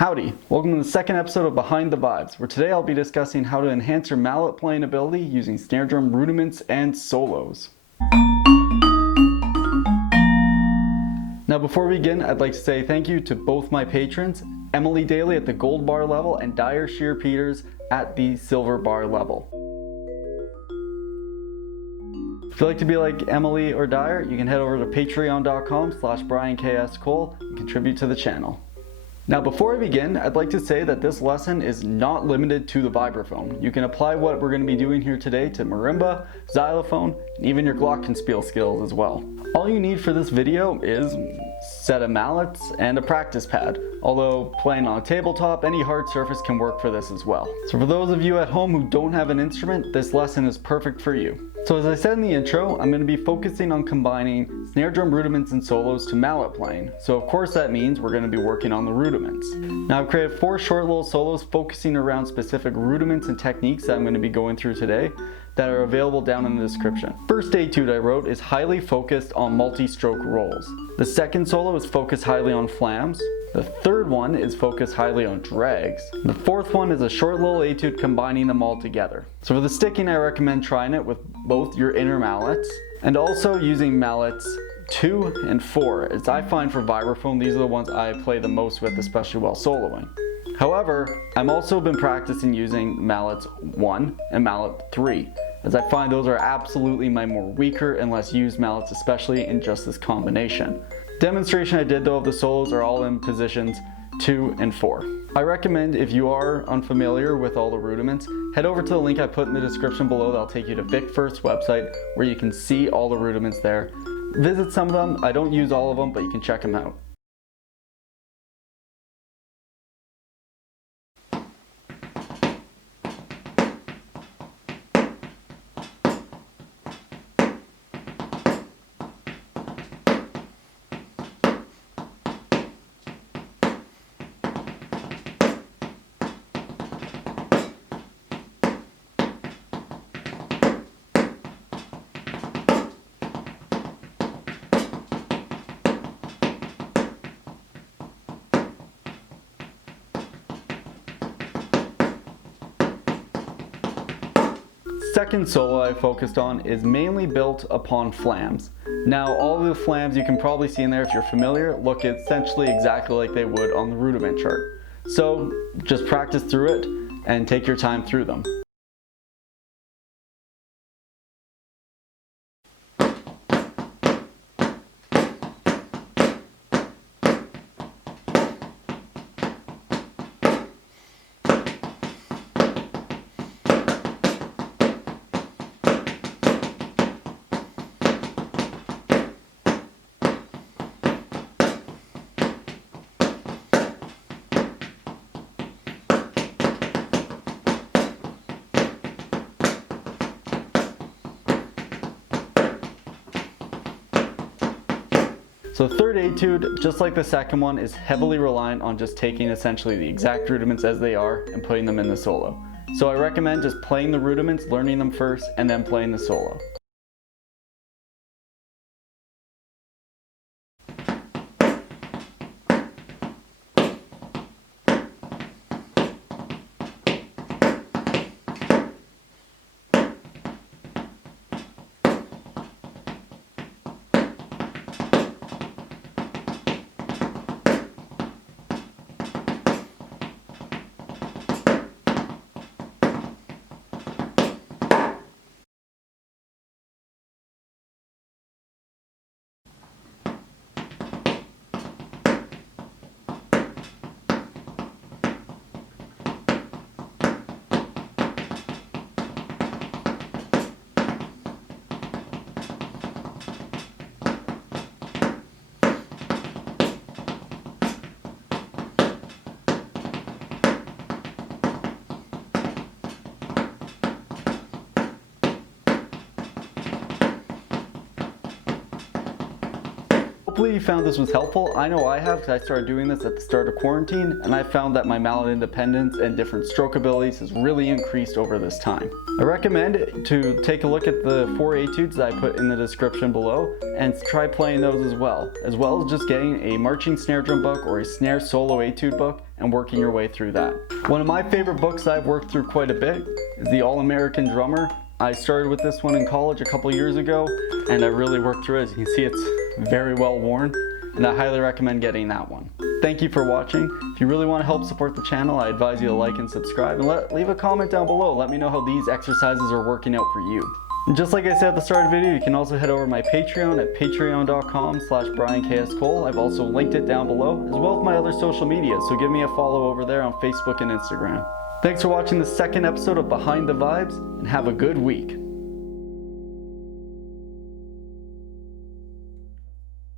Howdy, welcome to the second episode of Behind the Vibes, where today I'll be discussing how to enhance your mallet playing ability using snare drum rudiments and solos. Now before we begin, I'd like to say thank you to both my patrons, Emily Daly at the gold bar level and Dyre Shear Peters at the silver bar level. If you'd like to be like Emily or Dyre, you can head over to patreon.com/BrianKSCole and contribute to the channel. Now before I begin, I'd like to say that this lesson is not limited to the vibraphone. You can apply what we're going to be doing here today to marimba, xylophone, and even your glockenspiel skills as well. All you need for this video is a set of mallets and a practice pad, although playing on a tabletop, any hard surface can work for this as well. So for those of you at home who don't have an instrument, this lesson is perfect for you. So as I said in the intro, I'm going to be focusing on combining snare drum rudiments and solos to mallet playing. So of course that means we're going to be working on the rudiments. Now I've created 4 short little solos focusing around specific rudiments and techniques that I'm going to be going through today that are available down in the description. First etude I wrote is highly focused on multi-stroke rolls. The second solo is focused highly on flams. The third one is focused highly on drags. The fourth one is a short little etude combining them all together. So for the sticking, I recommend trying it with both your inner mallets and also using mallets 2 and 4, as I find for vibraphone these are the ones I play the most with, especially while soloing. However, I've also been practicing using mallets 1 and mallet 3, as I find those are absolutely my more weaker and less used mallets, especially in just this combination. Demonstration I did though of the solos are all in positions 2 and 4. I recommend if you are unfamiliar with all the rudiments, head over to the link I put in the description below. That'll take you to VicFirst's website where you can see all the rudiments there. Visit some of them. I don't use all of them, but you can check them out. Second solo I focused on is mainly built upon flams. Now all the flams you can probably see in there if you're familiar look essentially exactly like they would on the rudiment chart. So just practice through it and take your time through them. So the third etude, just like the second one, is heavily reliant on just taking essentially the exact rudiments as they are and putting them in the solo. So I recommend just playing the rudiments, learning them first, and then playing the solo. Hopefully you found this was helpful. I know I have, because I started doing this at the start of quarantine, and I found that my mallet independence and different stroke abilities has really increased over this time. I recommend to take a look at the 4 etudes that I put in the description below and try playing those as well as just getting a marching snare drum book or a snare solo etude book and working your way through that. One of my favorite books I've worked through quite a bit is The All-American Drummer. I started with this one in college a couple years ago, and I really worked through it. As you can see, it's very well worn, and I highly recommend getting that one. Thank you for watching. If you really want to help support the channel, I advise you to like and subscribe, and leave a comment down below. Let me know how these exercises are working out for you. And just like I said at the start of the video, you can also head over to my Patreon at patreon.com/BrianKSCole. I've also linked it down below, as well as my other social media, so give me a follow over there on Facebook and Instagram. Thanks for watching the second episode of Behind the Vibes, and have a good week.